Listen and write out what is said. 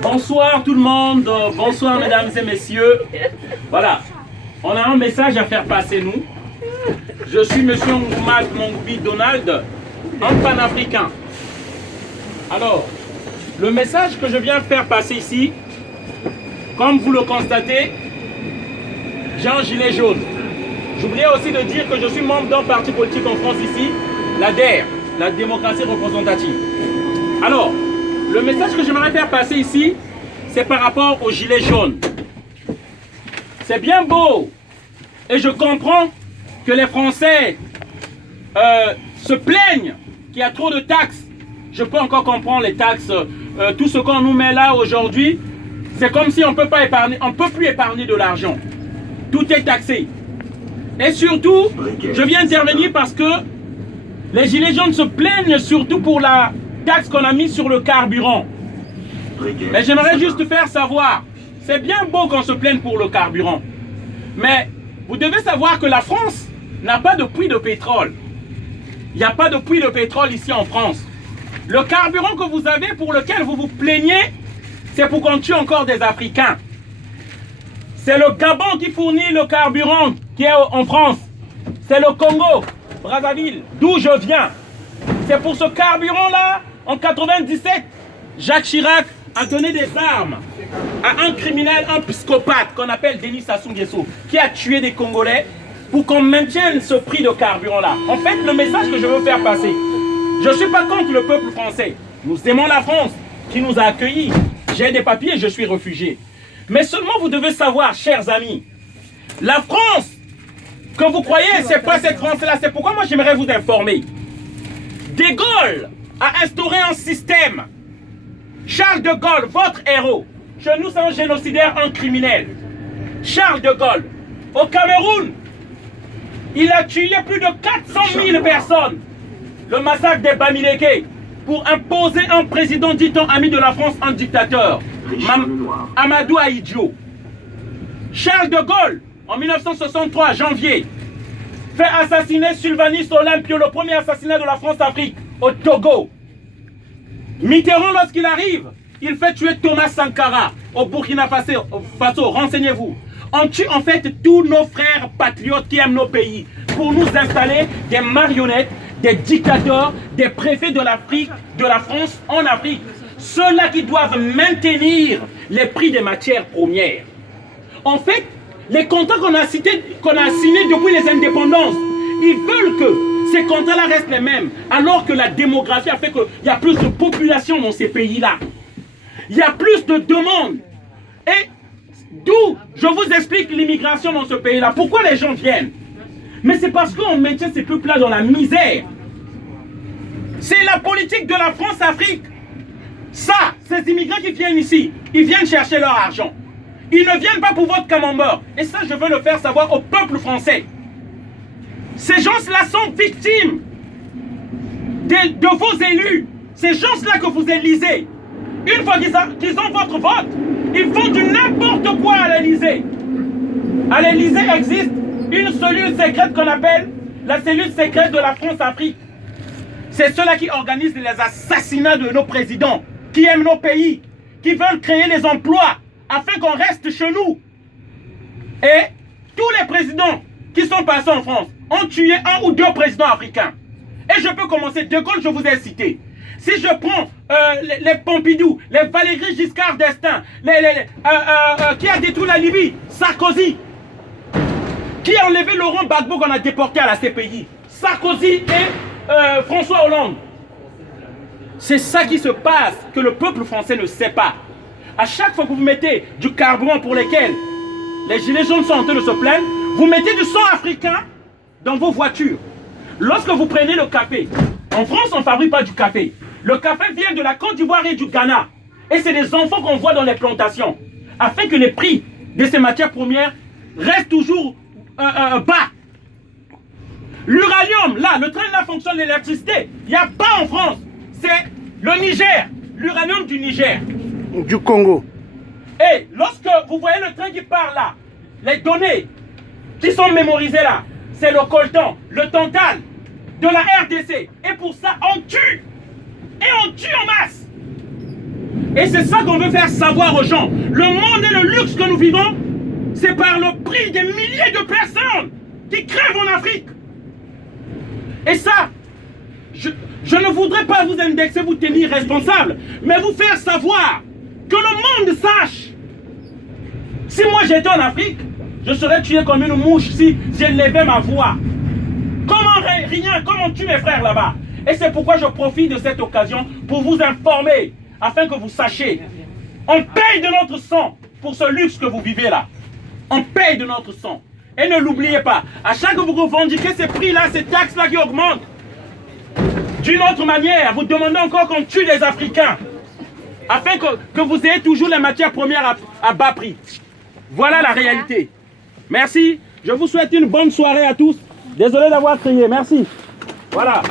Bonsoir tout le monde, bonsoir mesdames et messieurs. Voilà, on a un message à faire passer nous. Je suis monsieur Ngoumad Mongbi Donald, un panafricain. Alors, le message que je viens faire passer ici, comme vous le constatez, j'ai un gilet jaune. J'oubliais aussi de dire que je suis membre d'un parti politique en France ici, la DER, la démocratie représentative. Alors, le message que j'aimerais faire passer ici, c'est par rapport au gilet jaune. C'est bien beau, et je comprends que les Français se plaignent qu'il y a trop de taxes. Je peux encore comprendre les taxes, tout ce qu'on nous met là aujourd'hui, c'est comme si on ne peut pas épargner, on ne peut plus épargner de l'argent. Tout est taxé. Et surtout, je viens intervenir parce que les gilets jaunes se plaignent surtout pour la taxe qu'on a mise sur le carburant. Mais j'aimerais juste faire savoir, c'est bien beau qu'on se plaigne pour le carburant, mais vous devez savoir que la France n'a pas de puits de pétrole. Il n'y a pas de puits de pétrole ici en France. Le carburant que vous avez, pour lequel vous vous plaignez, c'est pour qu'on tue encore des Africains. C'est le Gabon qui fournit le carburant qui est en France. C'est le Congo, Brazzaville, d'où je viens. C'est pour ce carburant-là, en 97, Jacques Chirac a donné des armes à un criminel, un psychopathe qu'on appelle Denis Sassou Nguesso, qui a tué des Congolais pour qu'on maintienne ce prix de carburant-là. En fait, le message que je veux faire passer, je ne suis pas contre le peuple français. Nous aimons la France qui nous a accueillis. J'ai des papiers, je suis réfugié. Mais seulement vous devez savoir, chers amis, la France que vous croyez, c'est pas cette France-là. C'est pourquoi moi j'aimerais vous informer. De Gaulle a instauré un système. Charles de Gaulle, votre héros, chez nous c'est un génocidaire, un criminel. Charles de Gaulle, au Cameroun, il a tué plus de 400 000 personnes. Le massacre des Bamileke, pour imposer un président, dit-on, ami de la France, un dictateur. Amadou Ahidjo. Charles de Gaulle, en 1963, janvier, fait assassiner Sylvanus Olympio, le premier assassinat de la France-Afrique, au Togo. Mitterrand, lorsqu'il arrive, il fait tuer Thomas Sankara au Burkina Faso. Renseignez-vous. On tue en fait tous nos frères patriotes qui aiment nos pays pour nous installer des marionnettes, des dictateurs, des préfets de l'Afrique, de la France en Afrique. Ceux-là qui doivent maintenir les prix des matières premières. En fait, les contrats qu'on a signés depuis les indépendances, ils veulent que ces contrats-là restent les mêmes, alors que la démographie a fait qu'il y a plus de population dans ces pays-là. Il y a plus de demandes. Et d'où je vous explique l'immigration dans ce pays-là. Pourquoi les gens viennent? Mais c'est parce qu'on maintient ces peuples-là dans la misère. C'est la politique de la France-Afrique. Ça, ces immigrants qui viennent ici, ils viennent chercher leur argent. Ils ne viennent pas pour votre camembert. Et ça, je veux le faire savoir au peuple français. Ces gens-là sont victimes de vos élus. Ces gens-là que vous élisez. Une fois qu'ils ont votre vote, ils font du n'importe quoi à l'Élysée. À l'Élysée existe une cellule secrète qu'on appelle la cellule secrète de la France-Afrique. C'est ceux-là qui organisent les assassinats de nos présidents, qui aiment nos pays, qui veulent créer les emplois afin qu'on reste chez nous. Et tous les présidents qui sont passés en France ont tué un ou deux présidents africains. Et je peux commencer. De Gaulle, je vous ai cité. Si je prends les Pompidou, les Valéry Giscard d'Estaing, qui a détruit la Libye, Sarkozy, qui a enlevé Laurent Gbagbo qu'on a déporté à la CPI, Sarkozy et François Hollande. C'est ça qui se passe, que le peuple français ne sait pas. À chaque fois que vous mettez du carburant pour lequel les gilets jaunes sont en train de se plaindre, vous mettez du sang africain dans vos voitures. Lorsque vous prenez le café, en France on ne fabrique pas du café. Le café vient de la Côte d'Ivoire et du Ghana. Et c'est des enfants qu'on voit dans les plantations. Afin que les prix de ces matières premières restent toujours bas. L'uranium, là, le train là fonctionne l'électricité. Il n'y a pas en France. C'est le Niger, l'uranium du Niger. Du Congo. Et lorsque vous voyez le train qui part là, les données qui sont mémorisées là, c'est le coltan, le tantal de la RDC. Et pour ça, on tue. Et on tue en masse. Et c'est ça qu'on veut faire savoir aux gens. Le monde et le luxe que nous vivons, c'est par le prix des milliers de personnes qui crèvent en Afrique. Et ça, je ne voudrais pas vous indexer, vous tenir responsable, mais vous faire savoir que le monde sache. Si moi j'étais en Afrique, je serais tué comme une mouche si j'élevais ma voix. Comment rien, comment tue mes frères là-bas? Et c'est pourquoi je profite de cette occasion pour vous informer, afin que vous sachiez. On paye de notre sang pour ce luxe que vous vivez là. On paye de notre sang. Et ne l'oubliez pas, à chaque que vous revendiquez ces prix-là, ces taxes-là qui augmentent, d'une autre manière, vous demandez encore qu'on tue les Africains, afin que vous ayez toujours les matières premières à bas prix. Voilà la réalité. Merci. Je vous souhaite une bonne soirée à tous. Désolé d'avoir crié. Merci. Voilà.